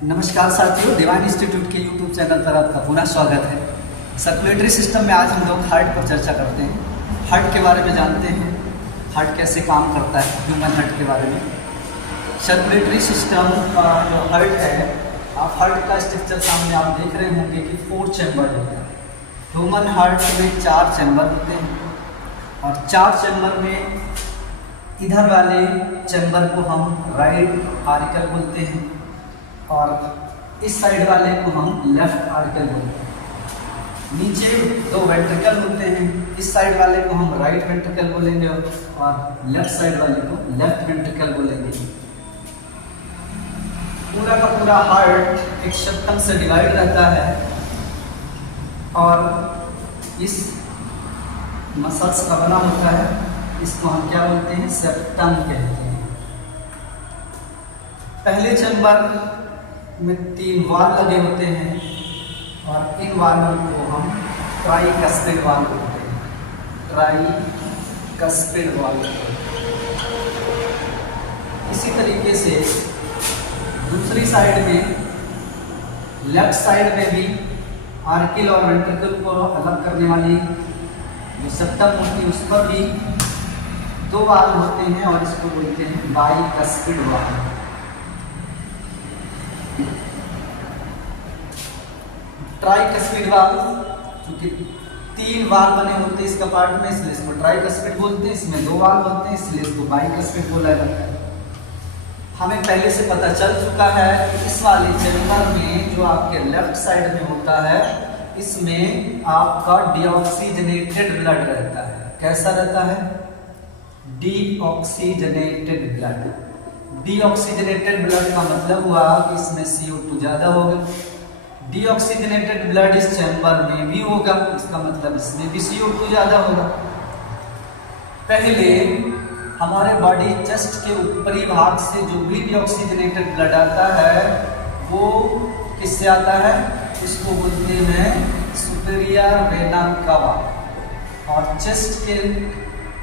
नमस्कार साथियों, divine institute के यूट्यूब चैनल पर आपका पूरा स्वागत है। सर्कुलेटरी सिस्टम में आज हम लोग हार्ट पर चर्चा करते हैं। हार्ट के बारे में जानते हैं, हार्ट कैसे काम करता है, ह्यूमन हार्ट के बारे में। सर्कुलेटरी सिस्टम का जो हार्ट है, आप हार्ट का स्ट्रक्चर सामने आप देख रहे होंगे कि 4 चैम्बर होता है। ह्यूमन हार्ट में 4 चैम्बर होते हैं और 4 चैम्बर में इधर वाले चैम्बर को हम राइट आर्टिकल बोलते हैं और इस साइड वाले को हम लेफ्ट आर्टिकल बोलते हैं। नीचे 2 वेंट्रिकल होते हैं, इस साइड वाले को हम राइट वेंट्रिकल बोलेंगे और लेफ्ट साइड वाले को लेफ्ट वेंट्रिकल बोलेंगे। पूरा का पूरा हार्ट एक सेप्टम से डिवाइड रहता है और इस मसल्स का बना होता है। इसको हम क्या बोलते हैं? सेप्टम कहते हैं। पहले चैम्बर में 3 वाल लगे होते हैं और इन वालों को हम ट्राइकस्पिड वाल बोलते हैं। ट्राइकस्पिड वाल। इसी तरीके से दूसरी साइड में, लेफ्ट साइड में भी आर्किल और वेंट्रिकल को अलग करने वाली जो सेप्टम होती है उस पर भी 2 वाल होते हैं और इसको बोलते हैं बाइकस्पिड वाल। ट्राइकस्पिड वाल, क्योंकि 3 वाल बने होते हैं इसका पार्ट में, इसलिए इसको ट्राइकस्पिड बोलते हैं। इसमें 2 वाल होते हैं, इसलिए इसको बाइकस्पिड बोला जाता है। हमें पहले से पता चल चुका है कि इस वाले चैम्बर में जो आपके लेफ्ट साइड में होता है, इसमें आपका डीऑक्सीजनेटेड ब्लड रहता है। कैसा रहता है? Deoxygenated blood. डीऑक्सीजनेटेड ब्लड का मतलब हुआ कि इसमें CO2 ज़्यादा होगा। डीऑक्सीजनेटेड ब्लड इस चैम्बर में भी होगा, इसका मतलब इसमें भी CO2 ज़्यादा होगा। पहले हमारे बॉडी चेस्ट के ऊपरी भाग से जो भी डीऑक्सीजनेटेड ब्लड आता है वो किससे आता है? इसको बोलते हैं सुपीरियर वेना कावा। और चेस्ट के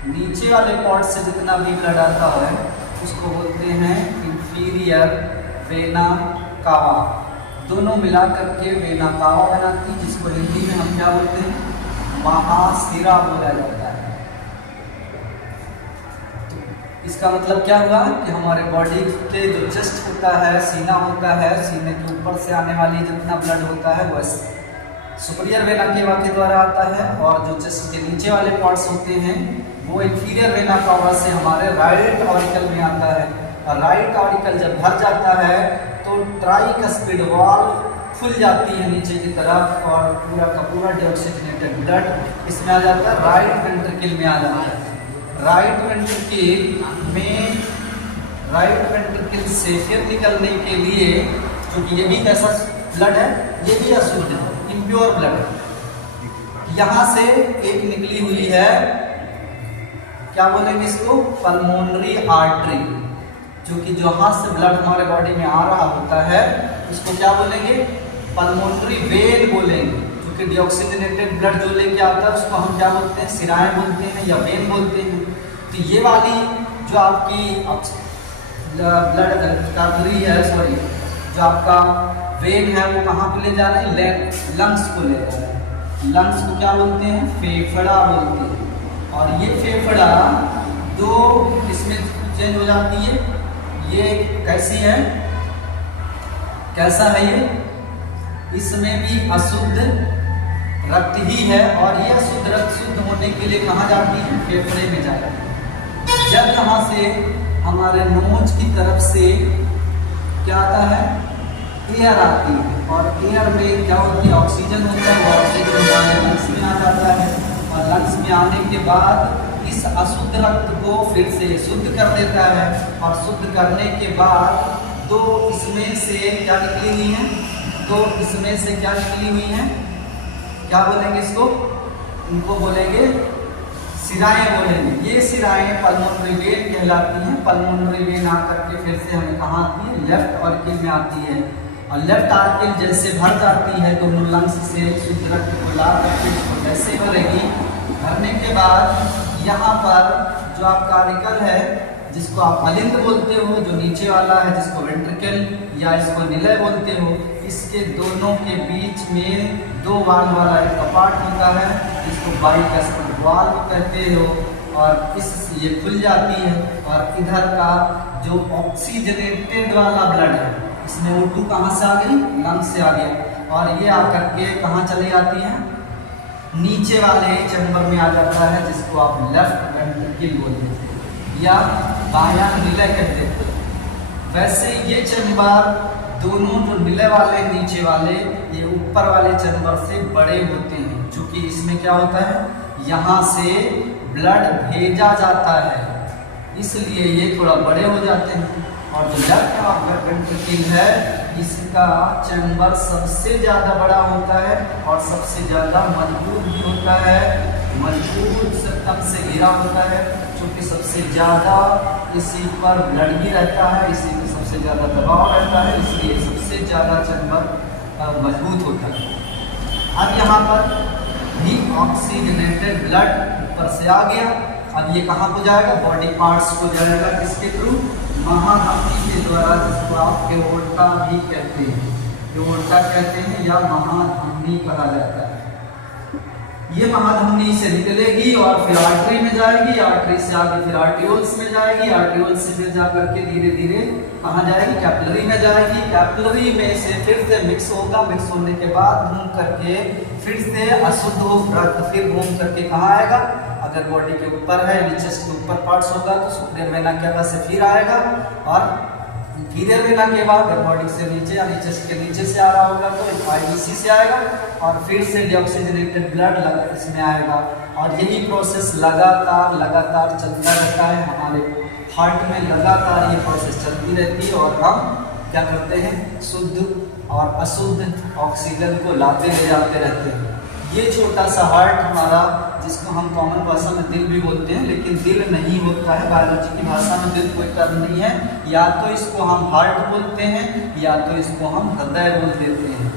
नीचे वाले पार्ट से जितना भी ब्लड आता है उसको बोलते हैं इंफीरियर वेना कावा। दोनों मिलाकर के वेना कावा बनाती है, जिसको हिंदी में हम क्या बोलते हैं? महाशिरा बोला जाता है। तो इसका मतलब क्या हुआ कि हमारे बॉडी के जो चेस्ट होता है, सीना होता है, सीने के ऊपर से आने वाली जितना ब्लड होता है वो सुपीरियर वेना कावा के द्वारा आता है और जो चेस्ट के नीचे वाले पार्ट्स होते हैं वो इंफीरियर वेना कावा से हमारे राइट ऑरिकल में आता है। और राइट ऑरिकल जब भर जाता है तो ट्राइकस्पिड वाल खुल जाती है नीचे की तरफ और पूरा का पूरा डीऑक्सीजनेटेड ब्लड इसमें आ जाता है, राइट वेंट्रिकल में आ जाता है। राइट वेंट्रिकल से फिर निकलने के लिए, क्योंकि ये भी कैसा ब्लड है? ये भी अशुद्ध है, इम्प्योर ब्लड। यहाँ से एक निकली हुई है, क्या बोलेंगे इसको? Pulmonary artery. क्योंकि जो हाथ से ब्लड हमारे बॉडी में आ रहा होता है उसको क्या बोलेंगे? पल्मोनरी वेन बोलेंगे। क्योंकि डीऑक्सीजनेटेड ब्लड जो लेके आता है उसको हम क्या बोलते हैं? सिराएं बोलते हैं या वेन बोलते हैं। तो ये वाली जो आपकी ब्लड आर्टरी है, सॉरी, जो आपका वेन है वो कहाँ को ले जा रहा है? लंग्स को ले जा रहा है। लंग्स को क्या बोलते हैं? फेफड़ा बोलते हैं। और ये फेफड़ा 2 इसमें चेंज हो जाती है। ये कैसी है? कैसा है ये? इसमें भी अशुद्ध रक्त ही है और ये अशुद्ध रक्त शुद्ध होने के लिए कहाँ जाती है? फेफड़े में जाती है। जब यहाँ से हमारे नोज की तरफ से क्या आता है? एयर आती है और एयर में क्या होती है? ऑक्सीजन होता है, वो ऑक्सीजन हमारे लंग्स में आ जाता है और लंग्स में आने के बाद इस अशुद्ध रक्त को फिर से शुद्ध कर देता है और शुद्ध करने के बाद 2 इसमें से क्या निकली हुई हैं? 2 इसमें से क्या निकली हुई हैं? क्या बोलेंगे इसको? इनको बोलेंगे सिराएं बोलेंगे। ये सिराएं पल्मोनरी वेन कहलाती हैं। पल्मोनरी वेन आकर के फिर से हमें कहाँ आती है? लेफ्ट ऑरिकल में आती है और लेफ्ट ऑरिकल जैसे भर जाती है दोनों लंग्स से शुद्ध रक्त को ला करके इसको जैसे भरेगी, भरने के बाद यहाँ पर जो आपका ऑरिकल है जिसको आप अलिंद बोलते हो, जो नीचे वाला है, जिसको वेंट्रिकल या इसको निलय बोलते हो, इसके दोनों के बीच में 2 वाल्व वाला एक कपाट होता है, जिसको बाइकस्पिड वाल्व कहते हो। और ये खुल जाती है और इधर का जो ऑक्सीजनेटेड वाला ब्लड है, इसमें O2 कहाँ से आ गई, लंग्स से आ गया, और ये आकर के कहाँ चली जाती है, नीचे वाले चैम्बर में आ जाता है, जिसको आप लेफ्ट वेंट्रिकल बोलते हैं या बायां निलय कहते हैं। वैसे ये चैम्बर दोनों, जो निलय वाले नीचे वाले, ये ऊपर वाले चैम्बर से बड़े होते हैं, क्योंकि इसमें क्या होता है, यहाँ से ब्लड भेजा जाता है, इसलिए ये थोड़ा बड़े हो जाते हैं। और जो लेफ्ट वेंट्रिकल है, इसका चैम्बर सबसे ज़्यादा बड़ा होता है और सबसे ज़्यादा मजबूत भी होता है, मजबूत सिस्टम से घिरा होता है, क्योंकि सबसे ज़्यादा इसी पर ब्लड भी रहता है, इसी पर सबसे ज़्यादा दबाव रहता है, इसलिए सबसे ज़्यादा चैम्बर मजबूत होता है। अब यहाँ पर भी ऑक्सीजनेटेड ब्लड ऊपर से आ गया। अब ये कहाँ को जाएगा, बॉडी पार्ट्स को जाएगा, किसके थ्रू, महाधमनी के द्वारा, जिसको आप एओर्टा भी कहते हैं, एओर्टा कहते हैं या महाधमनी कहा जाता है। ये महाधमनी से निकलेगी और फिर आर्टरी में जाएगी, आर्टरी से आगे फिर आर्टियोल्स में जाएगी, आर्टियोल्स से फिर जा करके धीरे धीरे कहाँ जाएगी, कैपिलरी में जाएगी, कैपिलरी में से फिर से मिक्स होगा, मिक्स होने के बाद घूम करके फिर से अशुद्ध रक्त फिर घूम करके कहाँ आएगा, अगर बॉडी के ऊपर है, नीचे के ऊपर पार्ट्स होगा तो सुप्रियर वेना केवा से फिर आएगा, और इंफीरियर वेना केवा अगर बॉडी से नीचे या नीचे के नीचे से आ रहा होगा तो आईवीसी से आएगा, और फिर से डीऑक्सीजनेटेड ब्लड इसमें आएगा। और यही प्रोसेस लगातार चलता रहता है, हमारे हार्ट में लगातार ये प्रोसेस चलती रहती है, और हम क्या करते हैं, शुद्ध और अशुद्ध ऑक्सीजन को लाते ले जाते रहते हैं। ये छोटा सा हार्ट हमारा, जिसको हम कॉमन भाषा में दिल भी बोलते हैं, लेकिन दिल नहीं होता है, बायोलॉजी की भाषा में दिल कोई टर्म नहीं है, या तो इसको हम हार्ट बोलते हैं या तो इसको हम हृदय बोल देते हैं।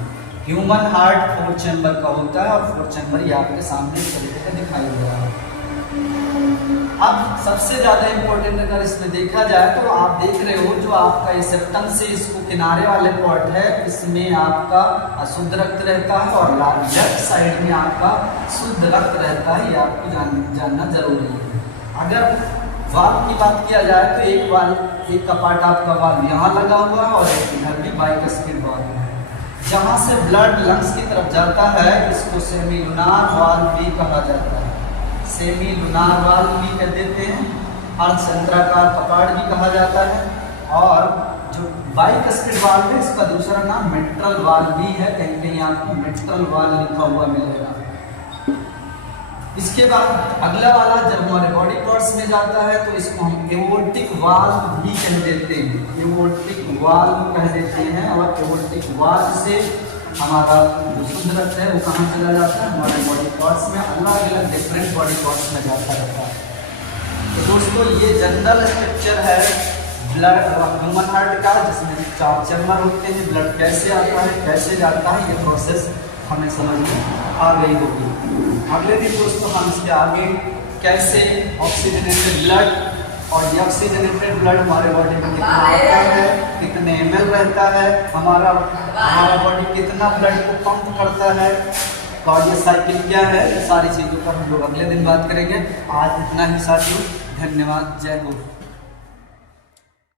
ह्यूमन हार्ट 4 चैम्बर का होता है, और 4 चैम्बर ये आपके सामने इस तरीके का दिखाई दे रहा है। अब सबसे ज़्यादा इम्पोर्टेंट अगर इसमें देखा जाए तो आप देख रहे हो, जो आपका ये सेप्टम से इसको किनारे वाले पॉट है, इसमें आपका अशुद्ध रक्त रहता है और लेफ्ट साइड में आपका शुद्ध रक्त रहता है, ये आपको जानना जरूरी है। अगर वाल्व की बात किया जाए तो एक कपाट आपका वाल्व यहाँ लगा हुआ है और एक इधर भी बाइकस्पिड वाल्व है। जहाँ से ब्लड लंग्स की तरफ जाता है, इसको सेमी लूनार वाल्व भी कहा जाता है, सेमी लूनार वाल्व भी कह देते हैं, अर्धचंद्राकार कपाट भी कहा जाता है। और जो बाइकस्पिड वाल्व है, इसका दूसरा नाम मिट्रल वाल्व भी है, कहीं कहीं आपको मिट्रल वाल्व लिखा हुआ मिलेगा। इसके बाद अगला वाला जब हमारे बॉडी पार्ट्स में जाता है तो इसको हम एओर्टिक वाल्व भी कह देते हैं, एओर्टिक वाल्व कह देते हैं। और एओर्टिक वाल्व से हमारा जो शुद्ध रक्त है वो कहाँ चला जाता है, हमारे बॉडी पार्ट्स में, अलग अलग डिफरेंट बॉडी पार्ट्स में जाता रहता है। तो दोस्तों ये जनरल स्ट्रक्चर है ब्लड ह्यूमन हार्ट का, जिसमें 4 चैम्बर होते हैं। ब्लड कैसे आता है, कैसे जाता है, ये प्रोसेस हमें समझ में आ गई होगी। अगले दिन दोस्तों हम इसके आगे कैसे ऑक्सीजनेटेड ब्लड, और ये ऑक्सीजनेटेड ब्लड हमारे बॉडी में कितना आता है, कितने ml रहता है, हमारा बॉडी कितना ब्लड को पंप करता है, और ये साइकिल क्या है, ये सारी चीज़ों पर हम लोग अगले दिन बात करेंगे। आज इतना ही साथियों, धन्यवाद, जय हो।